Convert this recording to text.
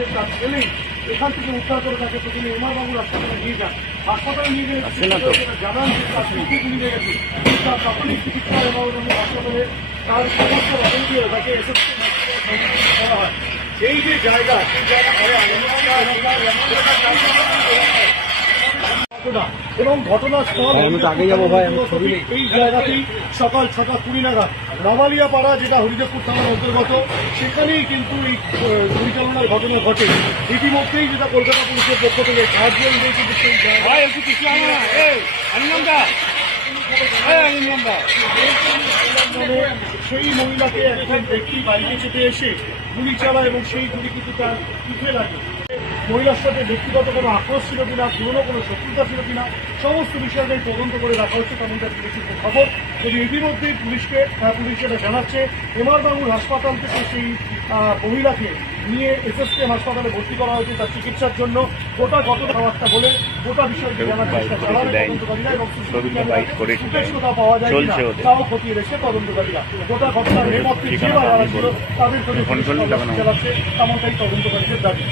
সে তার ছেলেই এখান থেকে উদ্ধার করে তাকে প্রথমে এমারবাবুর হাসপাতালে নিয়ে যান। হাসপাতালে নিয়ে গেলে জানান যে তার চোখে গুলি লেগেছে তার প্রাথমিক চিকিৎসা এমারবাবু হাসপাতালে তার সমস্ত রকম দিয়ে তাকে এসএসকে করা হয়। এই যে জায়গা সেই জায়গা ঘটনা এবং ঘটনাস্থল আগে যাব ভাই, আমি ছবি নেই। এই জায়গাতেই সকাল ছটা কুড়ি নাগাদ রামালিয়া পাড়া যেটা হরিদেবপুর থানার অন্তর্গত সেখানেই কিন্তু এই পরিচালনার ঘটনা ঘটে। ইতিমধ্যেই যেটা কলকাতা পুলিশের পক্ষ থেকে কিন্তু সেই মহিলাকে একজন ব্যক্তি বাইরে চেপে এসে গুলি চালায় এবং সেই গুলি কিন্তু তার পিঠে লাগে। মহিলার সাথে ব্যক্তিগত কোনো আক্রোশ ছিল কিনা পুরনো কোনো শত্রুতা ছিল কিনা সমস্ত বিষয়টাই তদন্ত করে রাখা হচ্ছে তেমনটা পুলিশের খবর। যদি ইতিমধ্যেই পুলিশকে পুলিশ এটা জানাচ্ছে এমআর বাবুর হাসপাতাল থেকে সেই মহিলাকে নিয়ে এসএসকে হাসপাতালে ভর্তি করা হয়েছে তার চিকিৎসার জন্য। গোটা কথাবার্তা বলে গোটা বিষয়টি জানার চেষ্টা চালাবে তদন্তকারীরা এবং পাওয়া যায়। তাও খতিয়ে দেখছে তদন্তকারীরা। গোটা ঘটনার নেপথ্যে যে বাড়া ছিল তাদের তল্লাশি চালাচ্ছে তেমনটাই তদন্তকারীদের দাবি।